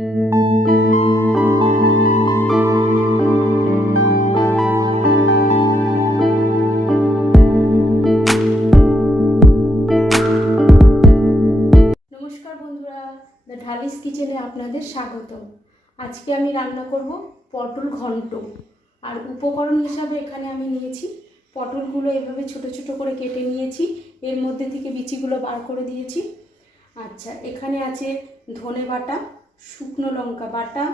বন্ধুরা, দ্য ঢালিস কিচেনে আপনাদের স্বাগত। আজকে আমি রান্না করব পটল ঘন্ট। আর উপকরণ হিসাবে এখানে আমি নিয়েছি পটলগুলো এভাবে ছোট ছোট করে কেটে নিয়েছি, এর মধ্যে থেকে বিচিগুলো বার করে দিয়েছি। আচ্ছা, এখানে আছে ধনে বাটা, শুকনো লঙ্কা বাটা,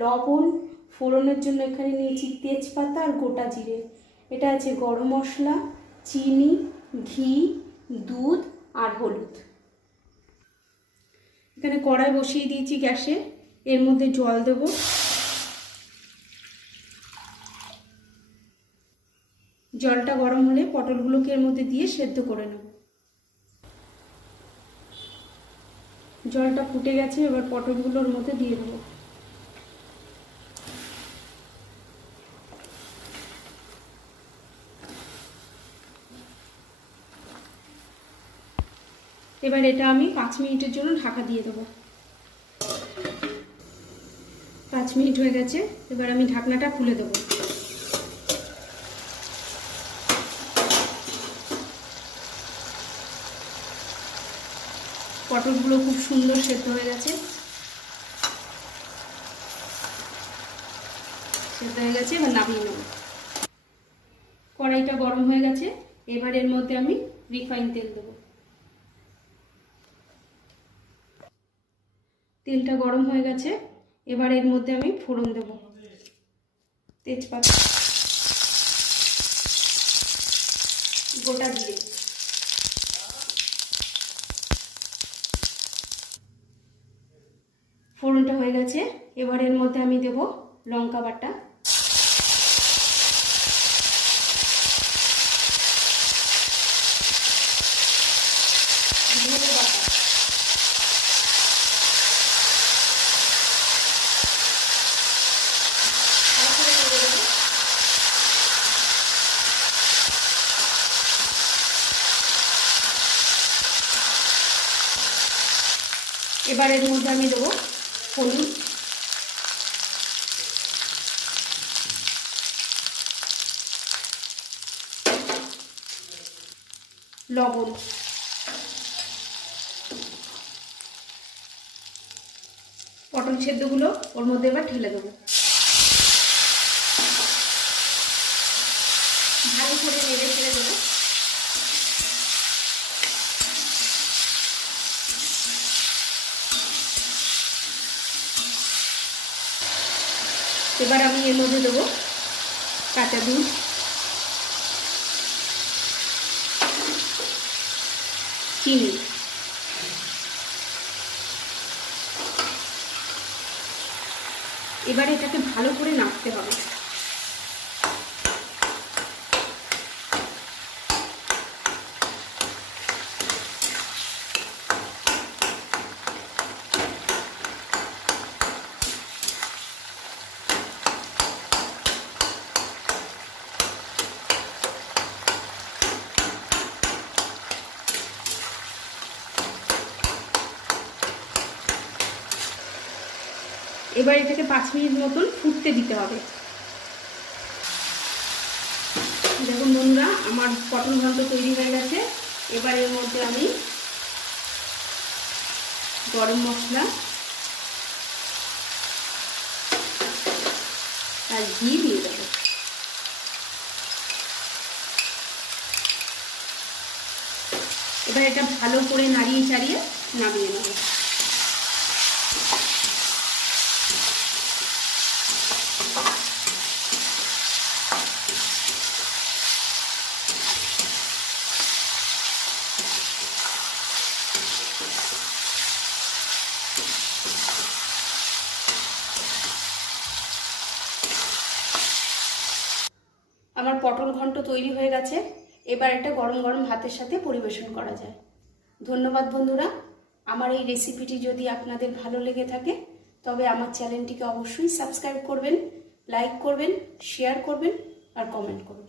লবণ, ফোড়নের জন্য এখানে নিয়েছি তেজপাতা আর গোটা জিরে। এটা আছে গরম মশলা, চিনি, ঘি, দুধ আর হলুদ। এখানে কড়াই বসিয়ে দিয়েছি গ্যাসে, এর মধ্যে জল দেব। জলটা গরম হলে পটলগুলোকে এর মধ্যে দিয়ে সেদ্ধ করে নেব। জলটা ফুটে গেছে, এবার পটলগুলোর মধ্যে দিয়ে দেবো। এবার এটা আমি 5 মিনিটের জন্য ঢাকা দিয়ে দেবো। 5 মিনিট হয়ে গেছে, এবার আমি ঢাকনাটা খুলে দেবো। পটলগুলো খুব সুন্দর সেদ্ধ হয়ে গেছে। এবার নামিয়ে নেব। কড়াইটা গরম হয়ে গেছে, এবার এর মধ্যে আমি রিফাইন তেল দেবো। তেলটা গরম হয়ে গেছে, এবার এর মধ্যে আমি ফোড়ন দেব। তেজপাতা, গোটা জিরে, ফোড়নটা হয়ে গেছে, এবার এর মধ্যে আমি দেব লঙ্কা বাটা, ধনে বাটা, এবার এর মধ্যে আমি দেবো হলুদ, লবণ, পটল সেদ্ধগুলো ওর মধ্যে এবার ঢেলে দেবো। ভালো করে নেড়ে ছেড়ে দেবো। এবার আমি এর মধ্যে দেবো কাঁচা দুধ, চিনি, এবার এটাকে ভালো করে নাড়তে হবে। এবার এটাকে 5 মিনিট মতন ফুটতে দিতে হবে। দেখুন বন্ধুরা, আমার পটল ঘন্ট তৈরি হয়ে গেছে। এবার এর মধ্যে আমি গরম মশলা আর ঘি দিয়ে দেবো। এবার এটা ভালো করে নাড়িয়ে চাড়িয়ে নামিয়ে নেব। আমার পটল ঘন্ট তৈরি হয়ে গেছে। এবার এটা গরম গরম ভাতের সাথে পরিবেশন করা যায়। ধন্যবাদ বন্ধুরা। আমার এই রেসিপিটি যদি আপনাদের ভালো লেগে থাকে তবে আমার চ্যানেলটিকে অবশ্যই সাবস্ক্রাইব করবেন, লাইক করবেন, শেয়ার করবেন আর কমেন্ট করবেন।